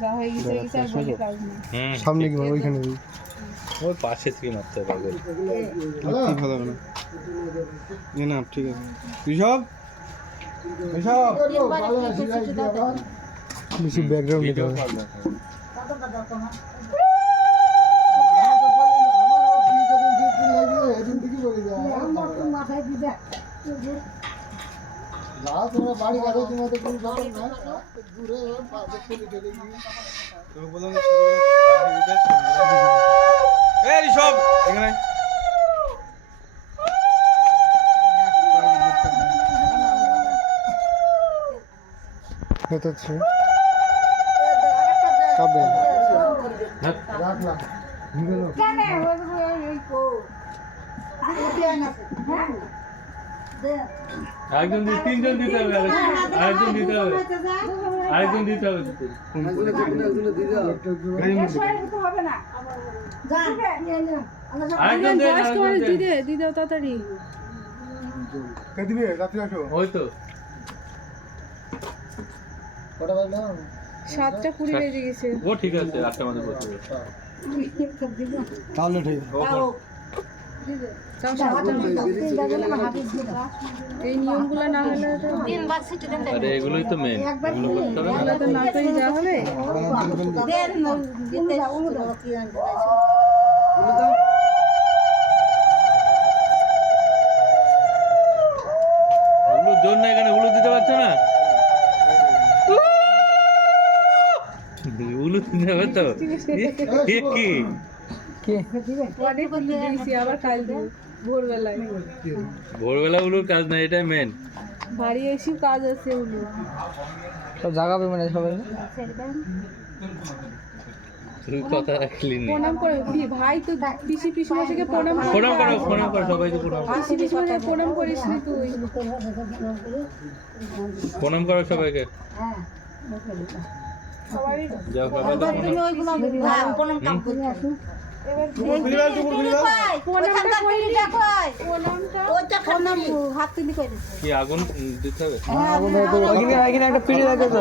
যা হয়ে গেছে আর বলি কাজ না। সামনে কি ওইখানে ওই পাশে থেকে মারতে পারবে কি ভালো হবে না না ঠিক আছে ঋষভ ঋষভ বেশি ব্যাকগ্রাউন্ড দিতে হবে তোমরা বাড়ি কাছে তোমাদের কোনো ব্যাপার না দূরে পাশে চলে চলে গিয়ে তোকে বললাম এই ঋষভ এখানে হচ্ছে কাবে রাখলাম কেন ওই কো একজন তিনজন দিতে হবে আরেকজন দিতে হবে আরেকজন দিতে হবে হবে না আরেকজন দি দাও তাড়াতাড়ি কে দিবে রাত্রি আসো ওই তো কটা বাজলো 7:20 বেজে গেছে ও ঠিক আছে 8টার মধ্যে পৌঁছে যাবে তাহলে ঠিক এই নিয়মগুলো না হলে আরে এগুলোই তো মেন এগুলো করতে হবে না তো না করে যা হবে ওগুলো জোর না এখানে ওগুলো দিতে পারছো না ওগুলো দিতে হবে তো কি অনেক দিয়েছি আবার কাল দিব ভোরবেলায় ভোরবেলা ওগুলোর কাজ না এটাই মেন বাড়ি এসে কাজ আছে ওগুলো সব জাগাবে মানে সবাই তুই কথা রাখলি নি প্রণাম করে ভাই তো পিসি মাসিকে প্রণাম প্রণাম করো সবাইকে প্রণাম পিসি মাসিকে প্রণাম করিস নি তুই প্রণাম করো সবাইকে সবাই যাও বাবা প্রণাম কাম করতে আসুন হাত তুলি করে কি আগুন দিতে হবে একটা পিড়ে রাখে তো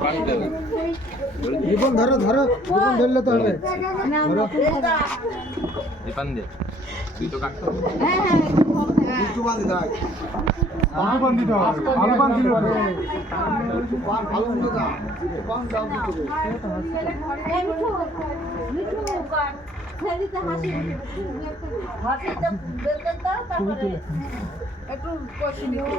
পানি দেবে জীবন ধরো জীবন ধরলে তো হবে পানি দে তুই তো কাটতে একটু বাঁধি দাও আলু পান দিতে হবে আলু পান দিতে হবে ভালো মতো দাও পান দাও একটু কষি নিতে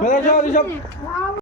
চলে যাও ঋষভ